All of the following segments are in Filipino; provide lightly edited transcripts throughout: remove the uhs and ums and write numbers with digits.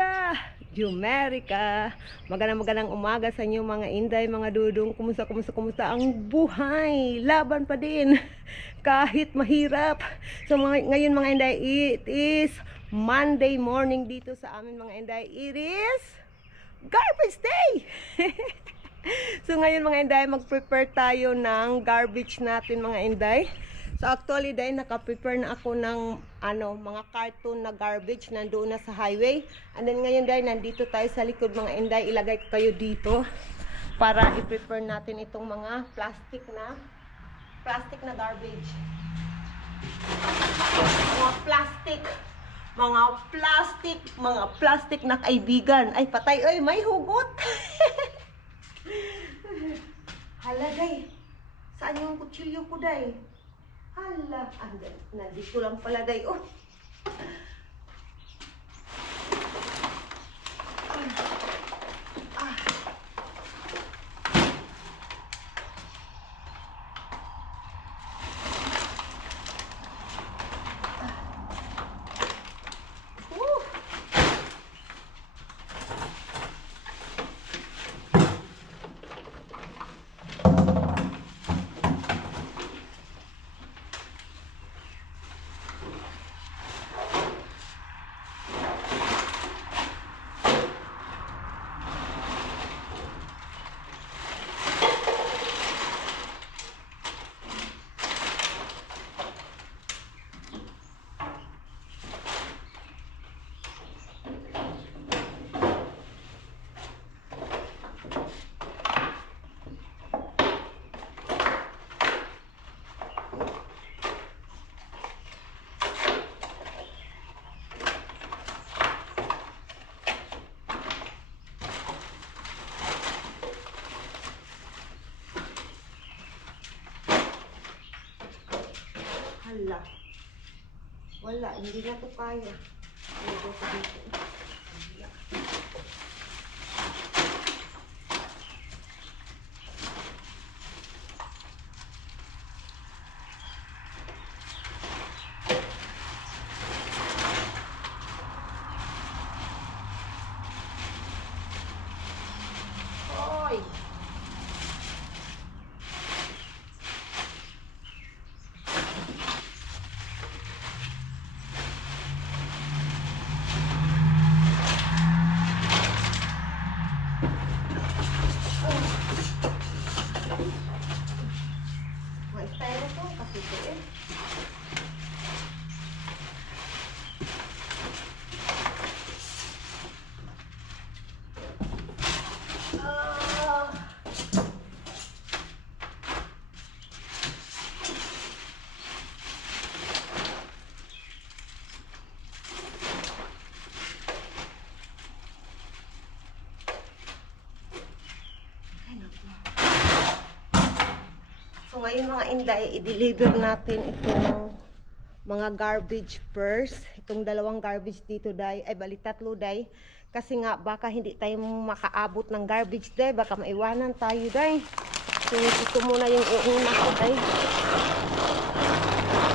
umaga, Jumerica. Magandang umaga sa inyo mga inday, mga dudong. Kumusta ang buhay? Laban pa din kahit mahirap. So ngayon mga inday, it is Monday morning dito sa amin mga inday. It is garbage day. So ngayon mga inday, mag-prepare tayo ng garbage natin mga inday. So actually dahil naka-prepare na ako ng mga carton na garbage nandoon na sa highway. And then ngayon dahil nandito tayo sa likod mga inday, ilagay ko kayo dito para i-prepare natin itong mga plastic na garbage. Mga plastic na kaibigan. Ay patay, ay may hugot. Hala day, saan yung kutsilyo ko day? Hala, nandito lang pala day. Oh. Hala. Wala, hindi na ito kaya. Ilagay ko dito. Oy! So ngayon mga inday, i-deliver natin itong mga garbage first. Itong dalawang garbage dito day, ay bali tatlo day. Kasi nga baka hindi tayo makaabot ng garbage day, baka maiwanan tayo day. So ito muna yung uuna ko day.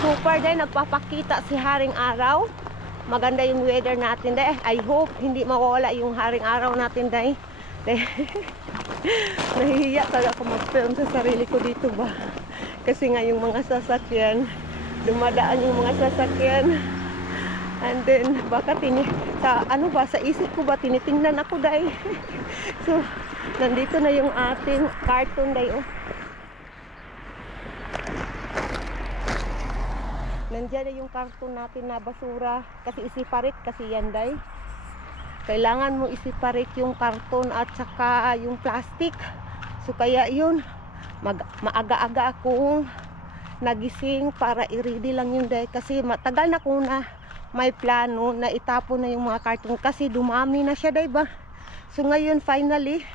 Super day, nagpapakita si haring araw. Maganda yung weather natin day. I hope hindi mawala yung haring araw natin day. Nahihiya talaga ako mag-film sa sarili ko dito ba, kasi nga yung mga sasakyan, dumadaan yung mga sasakyan, and then baka sa isip ko ba tinitingnan ako day. So nandito na yung ating carton day. Oh, nandiyan na yung carton natin na basura, kasi isiparit kasi yan day. Kailangan mo i-separate yung karton at saka yung plastic. So kaya yun, maaga-aga akong nagising para i-ready lang yun day. Kasi matagal na ko na may plano na itapon na yung mga karton kasi dumami na siya day ba. So ngayon finally,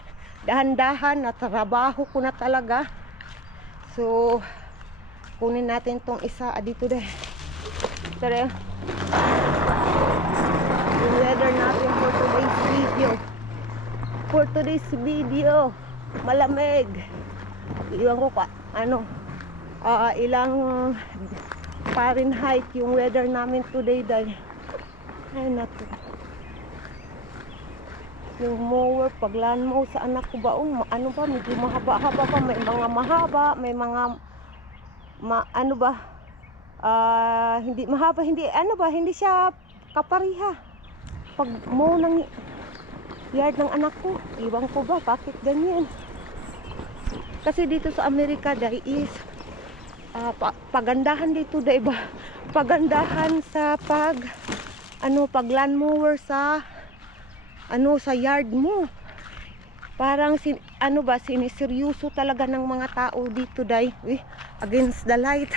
dahan-dahan na trabaho ko na talaga. So kunin natin tong isa dito day. Tara. Yung weather natin for today's video, malamig. Iwan ko ilang Fahrenheit yung weather namin today dahil ay nato. Yung mower, pag lawn mow sa anak ko ba, ano ba, medyo mahaba-haba pa. May mga mahaba, may mga, ano ba, hindi mahaba, hindi, ano ba, hindi siya kapariha. Pag mow ng yard ng anak ko, iwan ko ba, bakit ganyan? Kasi dito sa Amerika, dahil is, pagandahan dito, dahil ba, pagandahan sa pag lawn mower sa, sa yard mo. Parang, siniseryoso talaga ng mga tao dito, dahil, against the light.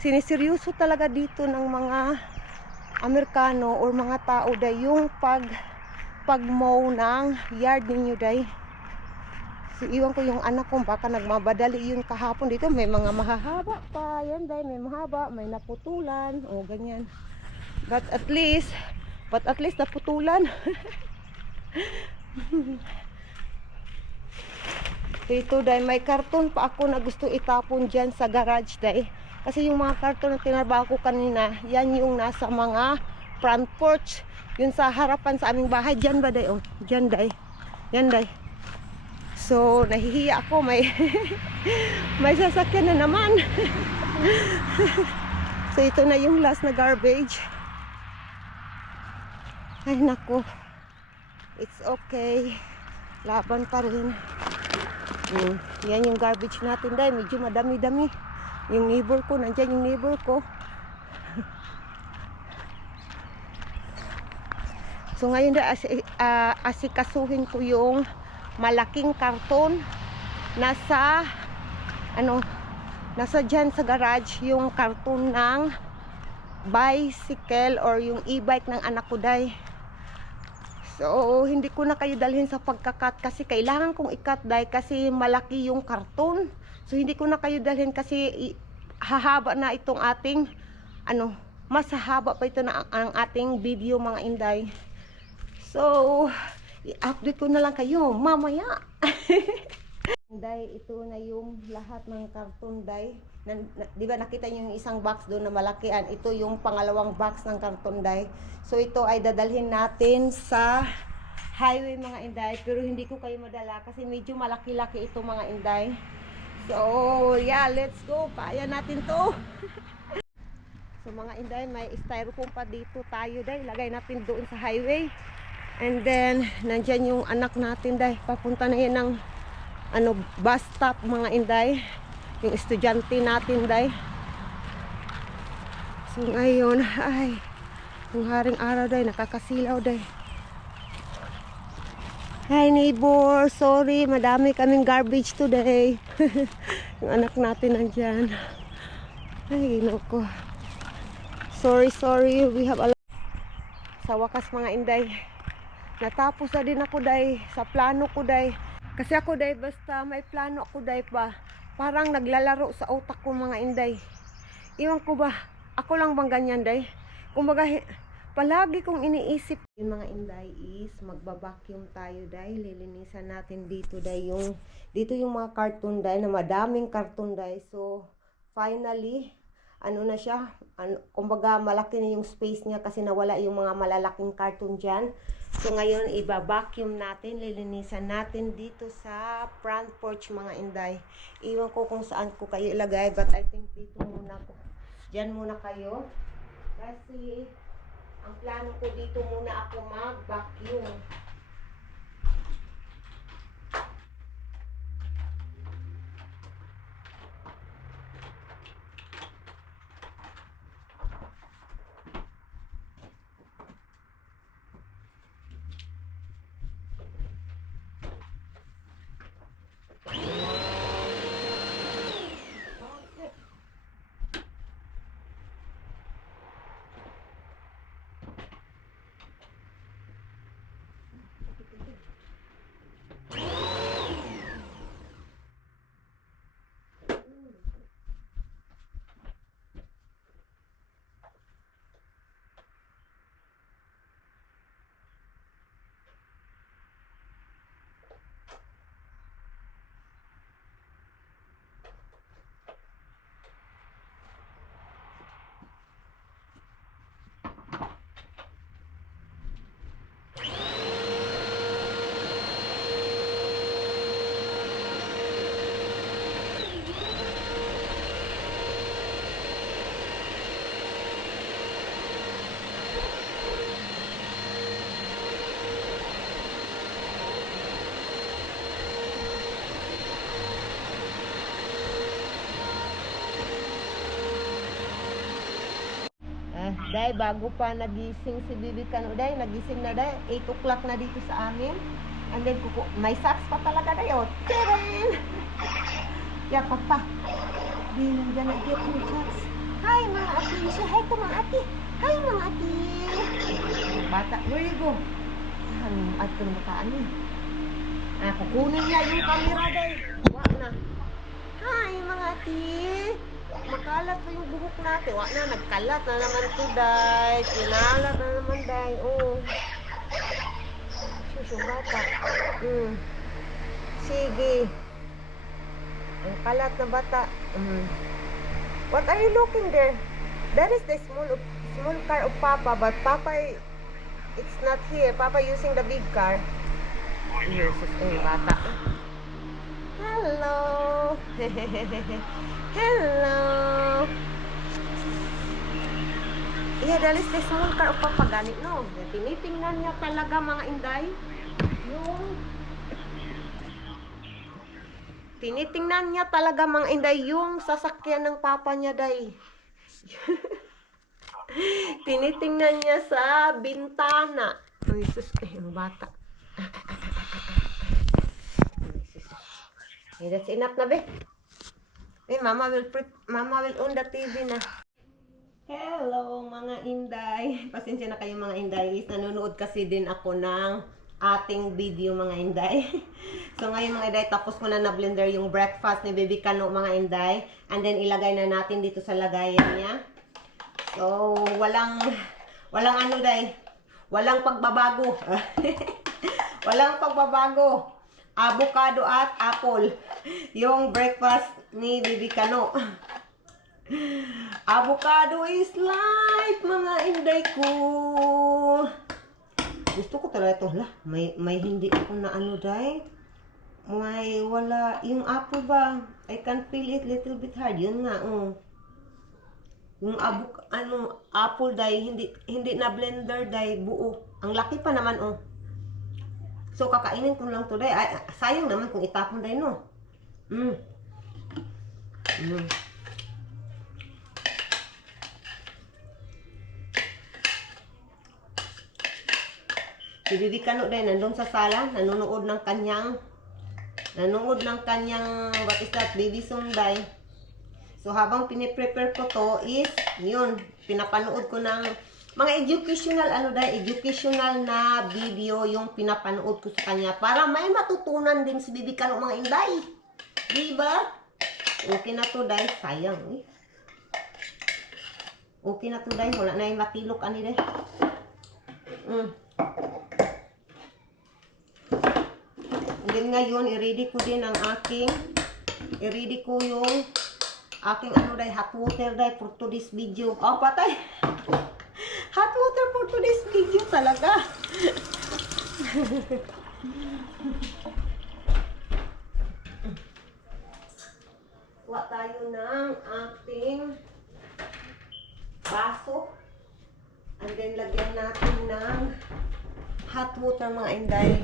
Siniseryoso talaga dito ng mga Amerikano or mga tao, dahil yung pag-mow ng yard ninyo, dahil. So, iwan ko yung anak ko, baka nagmabadali yun kahapon. Dito may mga mahahaba pa, yan dahil may mahaba, may naputulan, o ganyan. But at least naputulan. Dito dahil may karton pa ako na gusto itapon dyan sa garage dahil. Kasi yung mga karton na tinarbaho ko kanina, yan yung nasa mga front porch. Yun sa harapan sa aming bahay, dyan ba dahil? Dyan dahil. Yan dahil. So, nahihiya ako, may may sasakyan na naman. So, ito na yung last na garbage. Ay, naku. It's okay. Laban pa rin. Yan yung garbage natin dahil medyo madami-dami. Yung neighbor ko, nandyan yung neighbor ko. So, ngayon dahil asikasuhin ko yung malaking karton nasa dyan sa garage, yung karton ng bicycle or yung e-bike ng anak ko day. So hindi ko na kayo dalhin sa pagkakat kasi kailangan kong ikat day kasi malaki yung karton. So hindi ko na kayo dalhin kasi hahaba na itong ating mas hahaba pa ito na ang ating video mga inday. So i-update ko na lang kayo mamaya. Day, ito na yung lahat ng karton day. Di ba nakita niyo yung isang box doon na malakian? Ito yung pangalawang box ng karton day. So ito ay dadalhin natin sa highway mga inday. Pero hindi ko kayo madala kasi medyo malaki-laki ito mga inday. So yeah, let's go. Kaya natin to. So mga inday, may styrofoam pa dito tayo day. Lagay natin doon sa highway. And then, nandyan yung anak natin day. Papunta na yan ng bus stop mga inday. Yung estudyante natin day. So ngayon, ay, yung haring araw day, nakakasilaw day. Hi neighbor, sorry, madami kaming garbage today. Yung anak natin nandyan. Ay, noko. Sorry, we have a lot. Sa wakas mga inday, natapos na din ako day sa plano ko day. Kasi ako day, basta may plano ako day pa, parang naglalaro sa utak ko mga inday. Iwan ko ba, ako lang bang ganyan day? Kumbaga, palagi kong iniisip. Yung mga inday is magbabacuum tayo day. Lilinisan natin dito day dito yung mga karton day na madaming karton day. So finally, na siya, kumbaga malaki na yung space niya kasi nawala yung mga malalaking karton dyan. So ngayon iba-vacuum natin, lilinisan natin dito sa front porch mga inday. Iwan ko kung saan ko kayo ilagay, but I think dito muna ko. Diyan muna kayo. Kasi ang plano ko dito muna ako mag-vacuum. Day, bago pa nagising si Bibi Kano, day, nagising na day, 8 o'clock na dito sa amin. And then, may socks pa talaga day, oh. Tcharan! Yakap pa. Di nandiyan na get yung socks. Hi, mga ati. Say hi to mga ati. Hi, mga ati. Bata, where you go? At kung nakaan niya. Kukunin niya yung camera day. Wag na. Hi, mga ati. Makalat pa yung buhok natin. Wag na, nagkalat na naman to, day. Kinalat na naman, day. Oh. Suso, bata. Sige. Ang kalat na bata. What are you looking there? That is the small car of Papa, but Papa, it's not here. Papa using the big car. Jesus, bata. Hello. Hello. Yeah, that is the small car of Papa. Ganit, no? Tinitingnan niya talaga, mga inday. Tinitingnan niya talaga, mga inday, yung sasakyan ng Papa niya, day. Tinitingnan niya sa bintana. Ay, sus, yung bata. Okay, that's enough na, be. Mama will on the TV na. Hello, mga inday. Pasensya na kayo, mga inday. Nanonood kasi din ako ng ating video, mga inday. So ngayon, mga inday, tapos ko na na-blender yung breakfast ni Bibi Kano, mga inday. And then ilagay na natin dito sa lagayan niya. So walang ano, day. Walang pagbabago. Walang pagbabago. Avocado at apple. Yung breakfast ni Bibi Kano. Avocado is life, mga inday ko. Gusto ko talaga ito. May hindi ako na ano, day. May wala. Yung apple ba? I can feel it little bit hard. Yun nga, Yung apple, day, hindi na blender, day, buo. Ang laki pa naman, So, kakainin ko lang to, day. Ay, sayang naman kung itapon, day, no? Si Bibi Kano, day, nandun sa sala, nanonood ng kanyang, what is that, baby song, day. So, habang piniprepare ko to is, yun, pinapanood ko ng mga educational, educational na video yung pinapanood ko sa kanya para may matutunan din si Bibi Kano, mga inday. Diba? Okay na to, day. Sayang, Okay na to, day. Wala na yung matilok, day. And then ngayon, i-ready ko din ang i-ready ko yung aking day, hot water, day, for today's video. Oh, patay! Hot water for today's video talaga. Kuha tayo ng ating baso. And then, lagyan natin ng hot water, mga inday.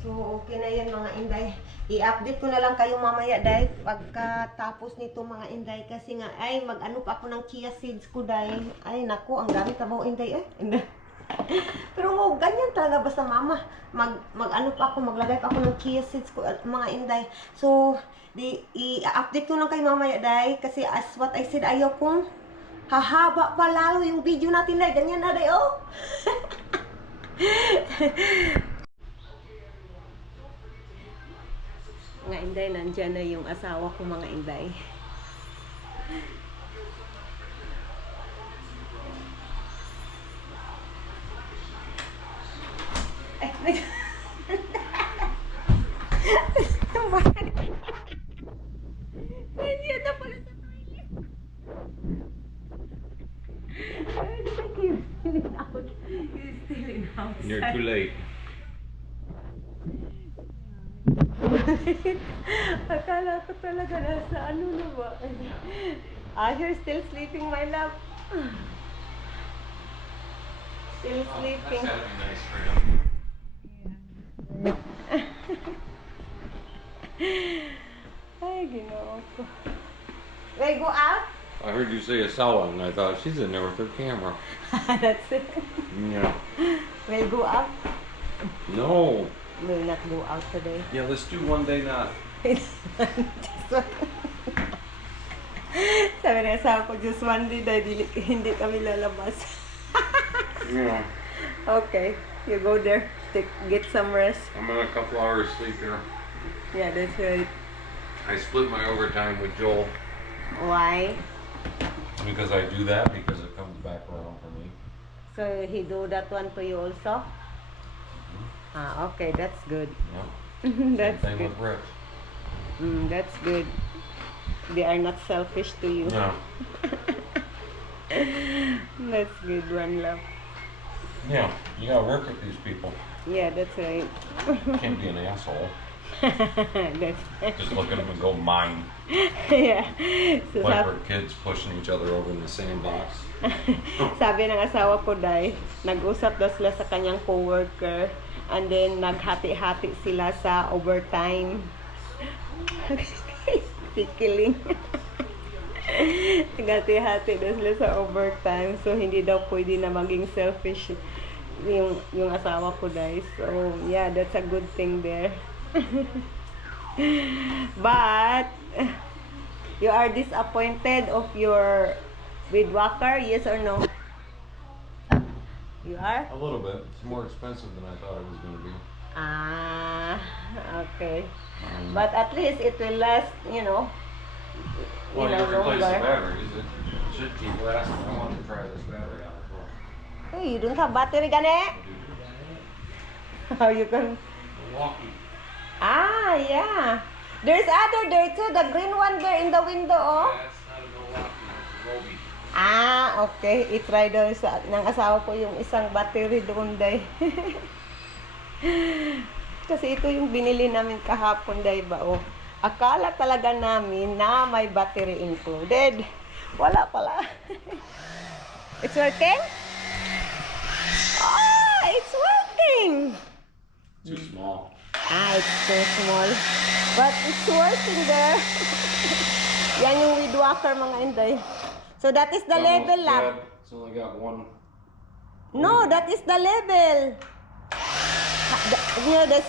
So, okay na yan, mga inday. I-update ko na lang kayo mamaya, day, pagkatapos nito, mga inday. Kasi nga, ay, mag-ano pa ako ng chia seeds ko, day. Ay, naku, ang gamit na mo, inday, Pero ganyan talaga basta mama. Mag-ano pa ako, maglagay pa ako ng chia seeds ko, mga inday. So, i-update ko lang kayo mamaya, day. Kasi as what I said, ayaw kong hahaba pa lalo yung video natin, day. Ganyan na, day, Mga inday, nandyan na yung asawa ko, mga inday. Nandiyan na pala sa toilet. He's still in house. You're too late. Akala ko talaga nasa ano na ba? You're still sleeping, my love. Still sleeping. That's gotta be nice for him. Ay, Ay, ginoo ko. Wait, go out? I heard you say Asawa, and I thought she's in there with her camera. That's it. Yeah. We'll go out. No. We'll not go out today. Yeah, let's do one day not. Sabi na asawa ko, just one day dahil hindi kami lalabas. Yeah. Okay, you go there. Get some rest. I'm in a couple hours sleep here. Yeah, that's right. I split my overtime with Joel. Why? Because I do that because it comes back around for me. So he do that one to you also? Ah, okay, that's good. Yeah. That's Same thing good. with Rick. That's good. They are not selfish to you. No. That's good, one love. Yeah, you gotta work with these people. Yeah, that's right. Can't be an asshole. That's Just look at them and go mine. yeah. So Like we're kids pushing each other over in the sandbox. sabi ng asawa ko, Day, nag-usap daw sila sa kanyang co-worker and then naghati-hati sila sa overtime. Tikiling. Naghati-hati daw sila sa overtime. So, hindi daw pwede na maging selfish yung asawa ko, Day. So, yeah, that's a good thing there. But, you are disappointed of your with Walker, yes or no? You are? A little bit. It's more expensive than I thought it was going to be. Ah, okay. But at least it will last, you know. Well, you replace the longer. batteries. It should keep lasting. I want to try this battery out as well. Hey, you don't have battery, gane? How you can? Milwaukee. Ah, yeah. There's other there too. The green one there in the window, oh. That's not a Milwaukee. It's a Roby. Ah, okay. I-try daw ng asawa ko yung isang battery doon, Day. Kasi ito yung binili namin kahapon, Day ba, oh. Akala talaga namin na may battery included. Wala pala. It's working? Ah, it's working! Too small. Ah, it's too small. But it's working there. Yan yung weed walker, mga Inday. So that is the It's level, almost lab. dead. It's only got one. No, that is the level. You know, the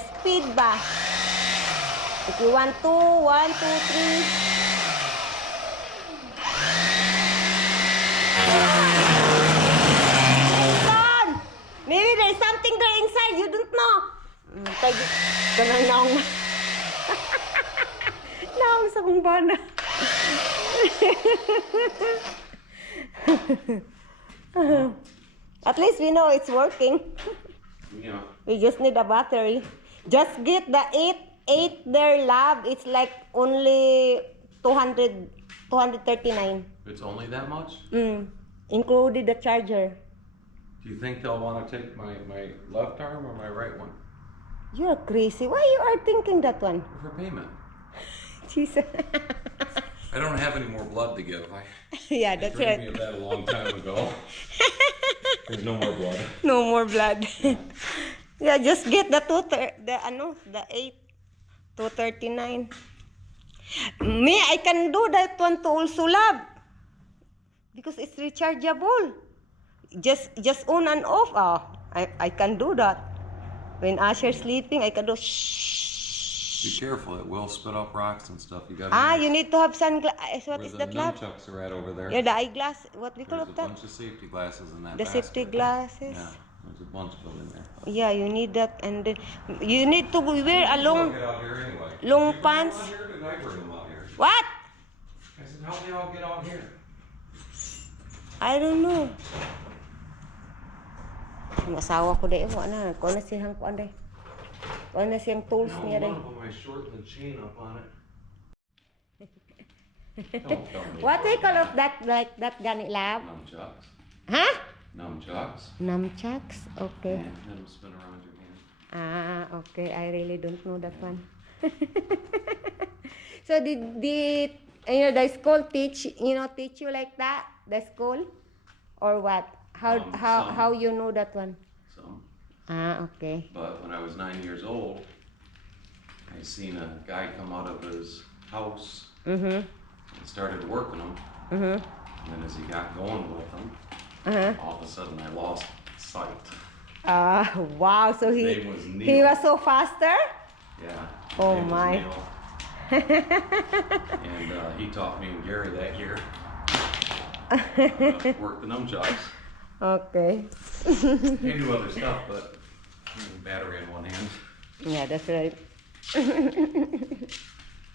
speed ba? If you want 2, 1, 2, 3. Son! Maybe there's something there inside. You don't know. Ganang naong. Naong sa kumbana. At least we know it's working. Yeah. We just need a battery. Just get the 8 there, lab. It's like only 239. It's only that much? Included the charger. Do you think they'll want to take my left arm or my right one? You're crazy. Why you are thinking that one? For payment. Jesus. I don't have any more blood to give. Yeah, They that's drained me right. of that a long time ago. There's no more blood. No more blood. Yeah, just get the 8 239. Me, I can do that one to also, lab. Because it's rechargeable. Just on and off. Oh, I can do that. When Asher's sleeping, I can do Be careful, it will spit up rocks and stuff. You got you need to have sunglasses. What is that, lab? nunchucks are at over there. Yeah, the eyeglass. What we call There's a that? bunch of safety glasses in that The basket. safety glasses. Yeah, there's a bunch of them in there. Yeah, you need that, and then you need to wear a I'll long, get out here anyway. long You bring them pants. out here, or did I bring them out here? What? I said, how they all get out here? I don't know. Ang asawa ko dahil mo na, kung na siyang kuan dahil. Kung na siyang tools No, niya one dahil. of them I shortened the chain up on it. Don't tell me. What we call of that, like that ganit, lab? Nunchucks. Huh? Nunchucks. Nunchucks? Okay. And let them spin around your hand. Ah, okay. I really don't know that one. So did the school teach you like that? The school? Or what? How Some. you know that one? Some. Ah, okay. But when I was 9 years old, I seen a guy come out of his house Mhm. and started working them. Mhm. And then as he got going with them, Uh-huh. all of a sudden I lost sight. Wow. So His he name was Neil. he was so faster. Yeah. his Oh, name was my. Neil. And he taught me and Gary that year. Worked the nunchucks. Okay. He knew other stuff, but battery in one hand. Yeah, that's right.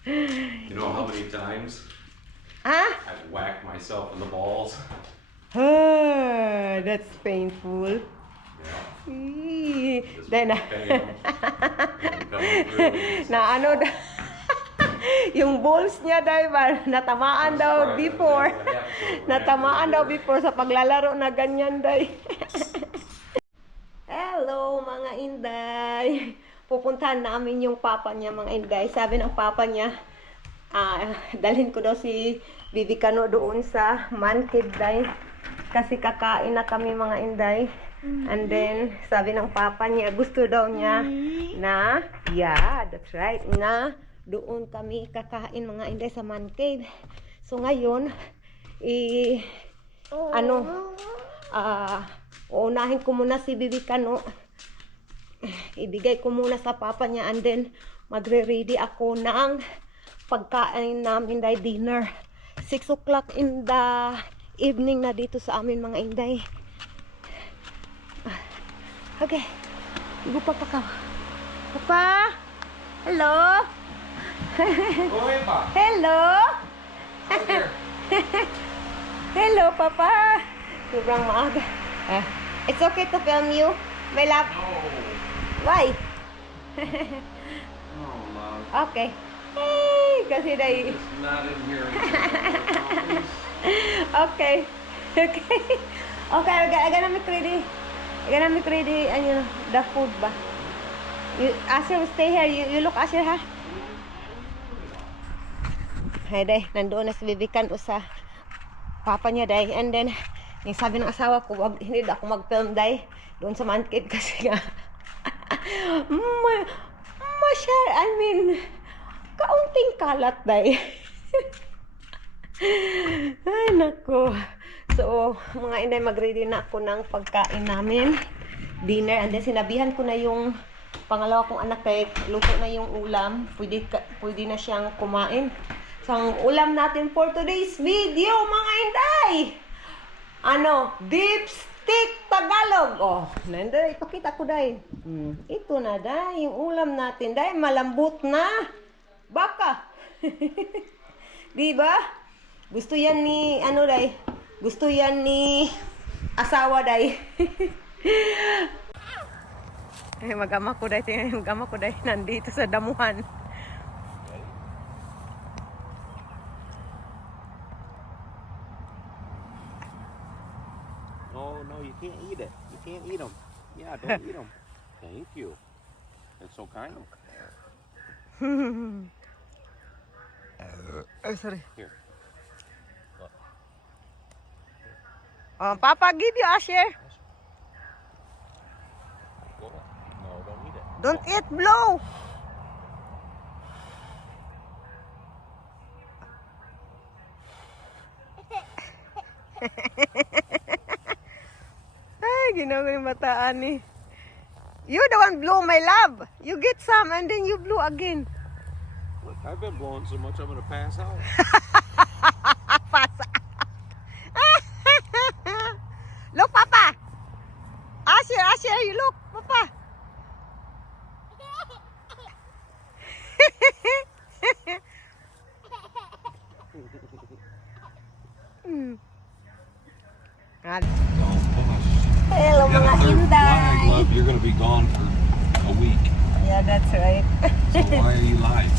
You know how many times Ah, I've whacked myself in the balls? that's painful. Yeah. Eee. Just Then, bam. And coming through. na ano daw, yung balls niya dahil ba, natamaan daw before. Natamaan daw before sa paglalaro na ganyan dahil. Hello mga Inday. Pupuntahan namin yung papa niya mga Inday. Sabi ng papa niya, dalhin ko daw si Bibi Kano doon sa man cave dahil kasi kakain na kami mga Inday. And then, sabi ng papa niya, gusto daw niya na, yeah, that's right, na doon kami kakain mga Inday sa man cave. So ngayon, uunahin ko muna si Bibi Kano. Ibigay ko muna sa papa niya and then magre-ready ako ng pagkain namin dahil dinner. 6 o'clock in the evening na dito sa amin mga Inday. Okay. Ibu papa ka. Papa? Hello? Oi, pa. Hello? Come here. Hello, Papa. Sobrang maaga. It's okay to film you, my love. No. Why? Oh, love. Okay. Hey, kasi dahil... It's not in here. Okay. Okay. Okay, I gotta make ready. I gotta make ready, the food ba? Asher will stay here. You look, Asher, ha? Hey, day, nandoon na si Bibi Kano sa papa niya, day. And then, yung sabi ng asawa ko, hindi daw ako mag-film, day. Doon sa man cave kasi nga. Kaunting kalat, day. Ay, nako. So, mga Inday, mag-ready na ako ng pagkain namin. Dinner. And then, sinabihan ko na yung pangalawa kong anak, kay luto na yung ulam. Pwede na siyang kumain. So, ang ulam natin for today's video, mga Inday, beef stick Tagalog. Oh, nanday, ipakita ko, day. Ito na, day, yung ulam natin, day, malambot na. Baka. Diba? Gusto yan ni, day, gusto yan ni asawa, day. Mag-ama ko, day, tingnan, mag-ama ko, day, nandito sa damuhan. No, you can't eat it. You can't eat them. Yeah, don't eat them. Thank you. That's so kind. Oh, sorry. Here. Papa, give you a share. Go. No, don't eat it. Don't eat, blow. Ay, ginawa yung mataan ni. You the one blow, my love. You get some and then you blow again. Look, I've been blowing so much I'm gonna pass out. Pasa. Look, Papa. Asher, you look, Papa. Hello, mga Inday. Love, you're gonna be gone for a week. Yeah, that's right. So why are you live?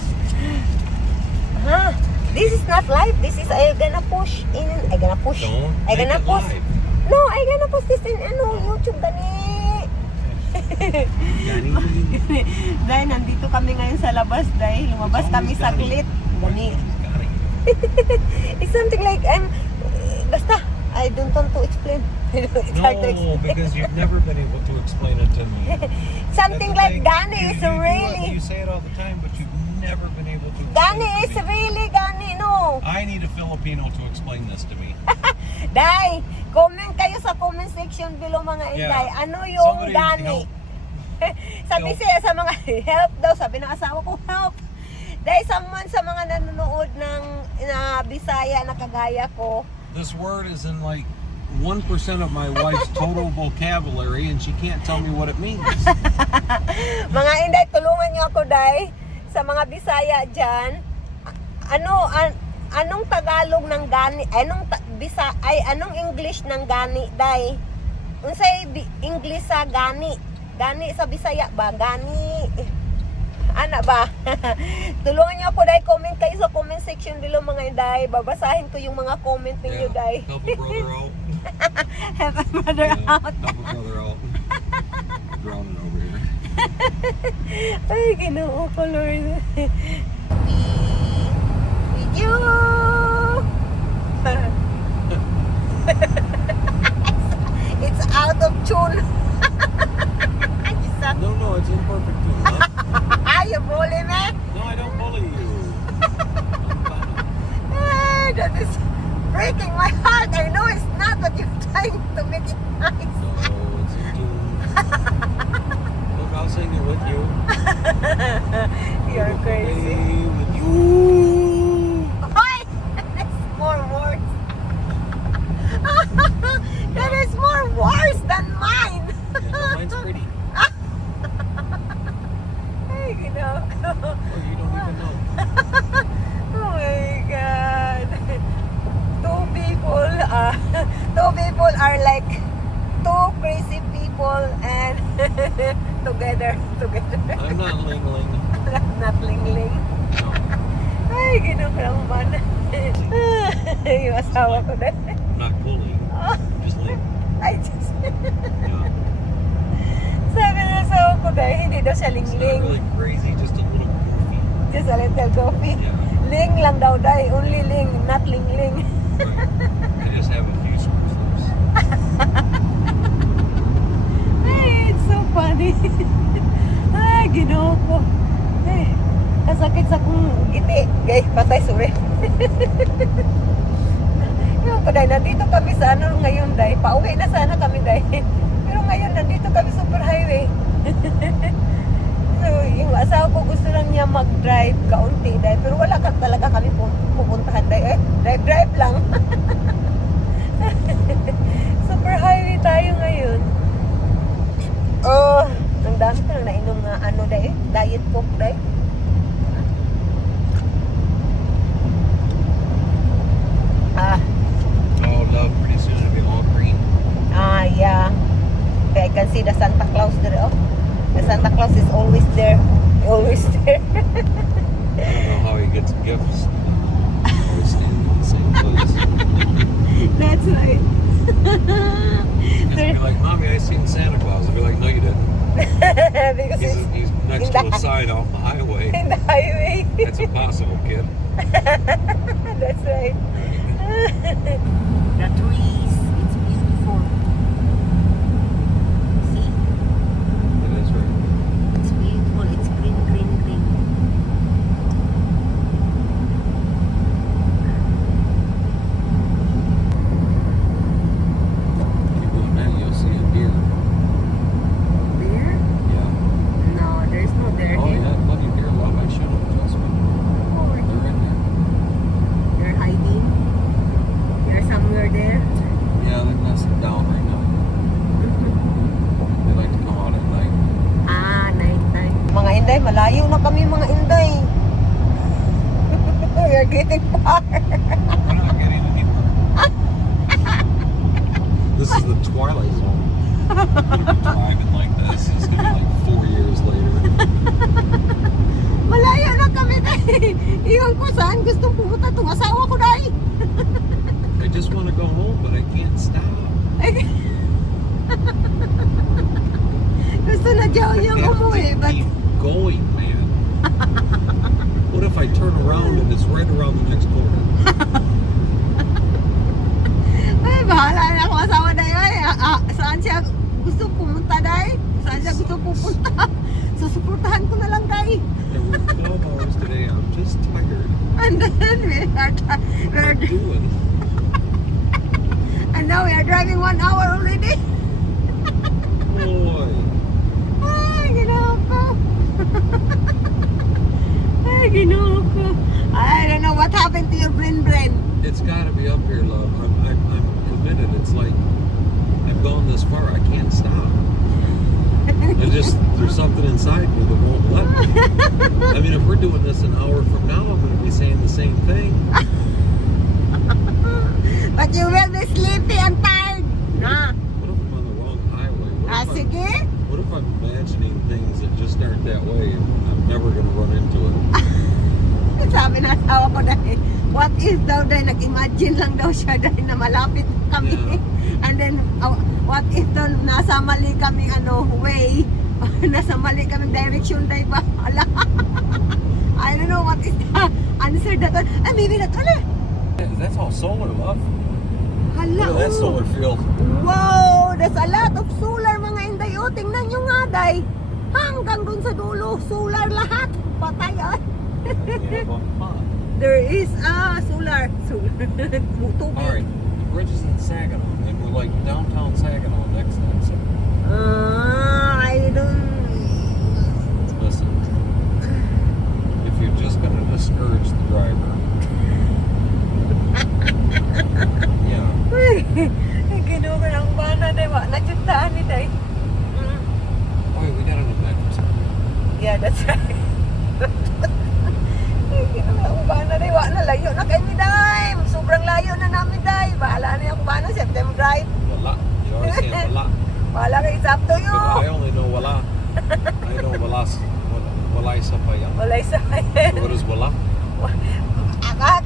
Huh? This is not live. This is I gonna push in. I gonna push. Don't I make gonna it post. live. No, I gonna post this in YouTube gani. Dahil nandito kami ngayon sa labas, dahil lumabas kami saglit. Gani. It's something like basta I don't want to explain. It's hard to No, explain. because you've never been able to explain it to me. Something That's the like thing. Gani is You really. say it all the time, but you've never been able to. Gani explain is to me. really gani, no? I need a Filipino to explain this to me. Day, comment kayo sa comment section below mga Yeah. Inday. Ano yung Somebody gani? help. Sabi Help. siya sa mga help daw, sabi ng asawa ko help. Dahil someone sa mga nanonood ng Bisaya na kagaya ko, This word is in like 1% of my wife's total vocabulary, and she can't tell me what it means. mga Inday, tulungan niyo ako, Day, sa mga Bisaya dyan. Anong Tagalog ng gani? Anong English ng gani, Day? Unsay English sa gani? Gani sa Bisaya ba? Gani. Ana ba? Tulungan niyo ako, Day. Comment kayo sa comment section below, mga Inday. Babasahin ko yung mga comment ninyo, Day. Help a brother out. Have a brother Yeah, out. help a brother out. Drowning over here. Ay, Ginoo ko, Lord. With you. It's out of tune. No, it's in perfect tune. Huh? You bully me? No, I don't bully you. I'm fine. Ah, that is breaking my heart. I know it's not, but you're trying to make it nice. No, it's in tune. Look, I'll sing it with you. You're crazy. Hey, with you. Hoy! That's more worse. That is more worse than mine. Yeah, no, mine's pretty. Ay, Ginoo ko. Oh, you don't even know. Oh my God. Two people are like two crazy people and together. I'm not ling-ling. Not ling-ling. No. Ay, Ginoo ko naman. Yung asawa ko din. I'm not bullying. Just ling. Ay, just, Yeah. sabi ng asawa ko dahil hindi daw siya It's not ling-ling. really crazy, just a little goofy. Just a little goofy. Yeah. Ling lang daw dahil. Only ling, not ling-ling. Right. I just have a few screws loose. Ay, it's so funny. Ay, Ginoo ko. Ay, kasakit sa kong giti. Guys, patay, sorry. Yung pa, Day, nandito kami sa ano ngayon, Day. Pauwi na sana kami, Day. Pero ngayon, nandito kami super highway. So, yung asawa ko gusto lang niya mag-drive kaunti, Day. Pero wala ka talaga kami pupuntahan, Day. Drive lang. Super highway tayo ngayon. Oh, ang dami ko na nainom na ano, Day. Diet Coke, Day. Oh, love, pretty soon it'll be all green. Yeah. I can see the Santa Claus there. Oh, the Santa Claus is always there. Always there. I don't know how he gets gifts. Always standing in the same place. That's right. Because he'll be like, Mommy, I seen Santa Claus. I'll be like, no, you didn't. Because He's next to a sign off the highway. in the highway. That's impossible, kid. That's right. The trees, it's beautiful. See, It is right. it's beautiful. It's green, green, green. Keep going down, you'll see a deer. There? Yeah. No, there's no there. Oh, yeah, bloody deer love. I should have, trust me. Oh, They're in there. you're hiding. You're somewhere there. Yeah, they're nesting down right now. They like to come out at night. Night. Mga Inday, malayo na kami mga Inday. We're getting far. We're not getting anywhere. This is the twilight zone. I'm gonna be driving like this. It's gonna be like 4 years later. Malayo na kami, Day. Iwan ko saan gusto pumunta itong asawa ko, Day. I just want to go home, but I can't stop. Gusto na Joe yung I have umuwi, to but keep going, man. What if I turn around and it's right around the next corner? ay, bahala na akong asawa, Day. Ay, saan siya gusto pumunta, Day? Saan siya gusto pupunta? Susuportahan ko na lang, Day. There were 12 hours today What are you doing? And now we are driving 1 hour already. Boy. Ay, ginawa ko. Ay, ginawa ko. I don't know what happened to your brain. It's got to be up here, love. I'm committed. It's like I've gone this far. I can't stop. There's something inside me that won't let me. I mean, if we're doing this an hour from now, I'm going to be saying the same thing. But you will be sleepy and tired. Nah. What if I'm on the wrong highway? Sige. What if I'm imagining things that just aren't that way and I'm never going to run into it? Sabi na asawa ko dahil, what if daw dahil nag-imagine lang daw siya dahil na malapit kami. Yeah. And then, what if daw nasa mali kami way, nasa mali kami direction dahil ba? Ala. I don't know what is the answer that one. Ay, maybe that one. That's all solar, love. Hala, Look at that oh. solar field. Wow, there's a lot of solar mga inday. O, tingnan nyo nga day. Hanggang dun sa dulo, solar lahat. Patay ay. Yeah, well, fun. There is solar. Tubig. Alright, the bridge is in Saginaw, and we're like downtown Saginaw next time, so I don't... listen. If you're just gonna discourage the driver. Yeah. Ay, kinuha ng bana, diba? Nadyuntaan ni day. Wait, we got a new mattress. Yeah, that's right. Ay, kinuha ng bana, diba? Nalayo na kami, day. Sobrang layo na namin, day. Bahala na yung bana, September Drive. Wala. You already said wala. Bahala ka, it's up to you. But I only know wala. I know walay sa payang. Wala isa. So what is wala? I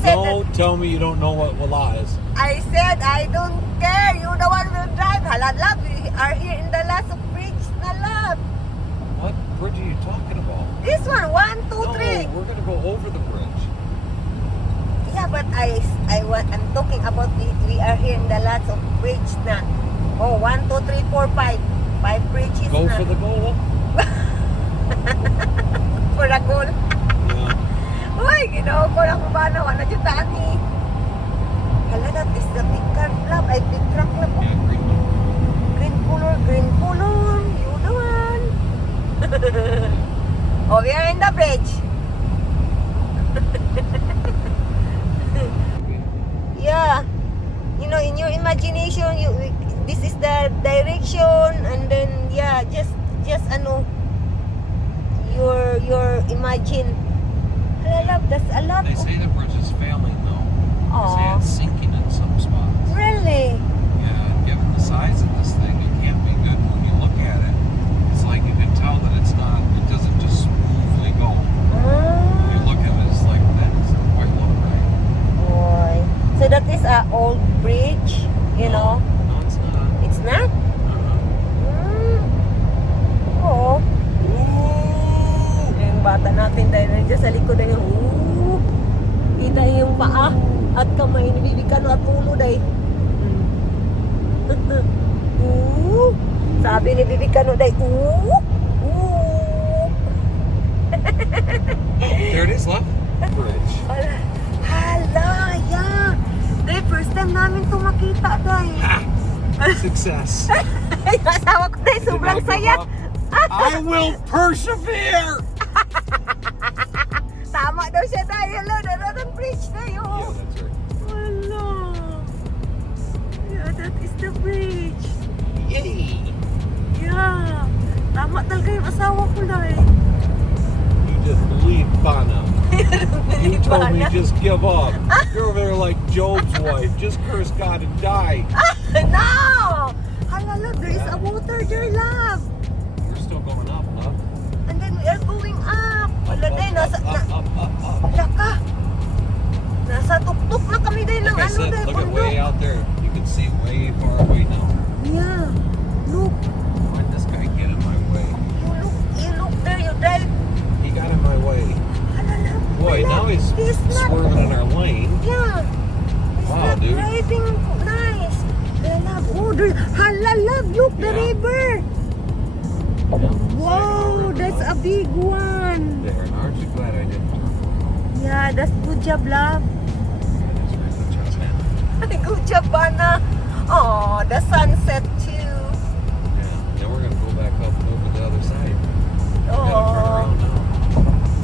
said that. Don't tell me you don't know what wala is. I said I don't care. You the one will drive. Hala, love. We are here in the last of bridge na love. What bridge are you talking about? This one, 1, 2, 3. No, we're gonna go over the bridge. Yeah, but I'm talking about we are here in the last of bridge na. Oh, 1, 2, 3, 4, 5. 5 bridges Go na. for the goal. For the goal. Yeah. Uy, ginawa ko lang kung paano. Ano dyan taan eh. Hala, that is the big car love. Ay, big truck love. Yeah, green one. Green color. You the one. Oh, we are in the bridge. Yeah. You know, in your imagination, this is the direction, and then yeah, just your imagine. I love that's a lot. They say the bridge is failing though. They say Aw. it's sinking in some spots. Really? Yeah, given the size of this thing, it can't be good when you look at it. It's like you can tell that it doesn't just smoothly go. When you look at it, it's like that doesn't quite look right. Boy. So that is a old bridge, you know. No, it's not. It's not. Uh-huh. Oo. Yung bata natin dahil nandiyan sa likod na yung kita yung paa at kamay ni Bibikano at ulo dahil. Sabi ni Bibikano dahil There it is, love. Bridge. Hala, yeah. Dahil first time namin ito makita dahil. Success. Ay, asawa ko dahil sobrang Did I give saya. up? I will persevere. Tama daw siya dahil. Hello, the bridge na yun. Yeah, that's right. Hello. Yeah, that is the bridge. Yay! Yeah. Tama talaga yung asawa ko dahil. You just believe Bana. You told me just give up. You're over there like Job's wife. Just curse God and die. No! Hala, love, there is a water there, love. We're still going up, love. And then we are going up. Hala, dahil nasa... Up. Hala ka. Nasa tuktok na kami dahil ng Like I ano said, dahil. look at way out there. You can see way far away now. Yeah. Look. Why'd this guy get in my way? You look there, you drive. He got in my way. Hala, love. Boy, Hala, now he's not... swerving in our lane. Yeah. He's Wow, not dude. driving nice. Hala, love. Oh, there... Hala, love. Look, the Yeah. river. Yeah, Wow, Saginaw River, that's love. a big one. There, and aren't you glad I didn't? Yeah, that's good job, love. Good job, Bana. Oh, the sunset too. Yeah, then we're gonna go back up and over the other side. Oh, Gotta turn around now.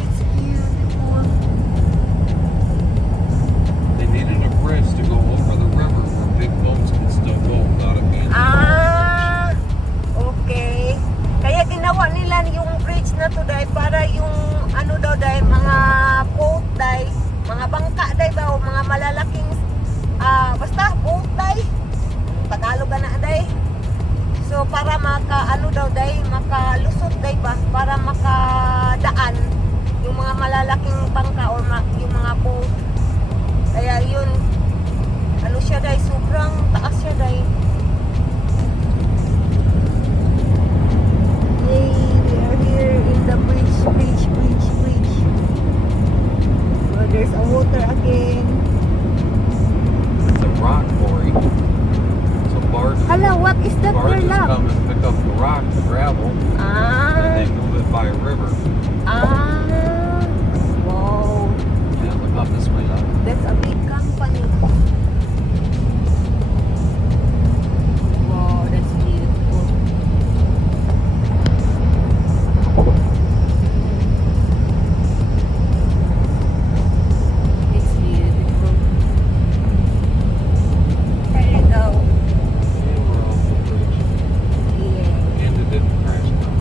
it's beautiful. They needed a bridge to go over the river where big boats can still go without it being Ah, okay. Kaya ginawa nila yung bridge na to dahil para yung ano daw dahil mga boat dahil mga bangka dahil ba o mga malalaking basta boat dahil Tagalog na dahil. So para maka ano daw dahil makalusot dahil ba para makadaan yung mga malalaking bangka o yung mga boat. Kaya yun ano siya dahil sobrang taas siya dahil. Yay, we are here in the bridge. Well, there's a water again. It's a rock quarry. So barges, Hello, what is that there, barges love? come and pick up the rock, the gravel, and Ah, they move it by a river. wow, Yeah, look up this way up. that's a big company. Wow, that's beautiful. It's beautiful. There you go. Yeah, we're off the bridge. Yeah. And it didn't crash down.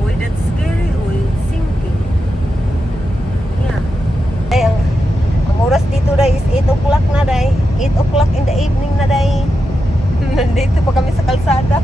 Uy, that's scary. Uy, it's sinking. Yeah. Ay, ang oras dito dahil is 8 o'clock na dahil. 8 o'clock in the evening na dahil. Nandito pa kami sa kalsada.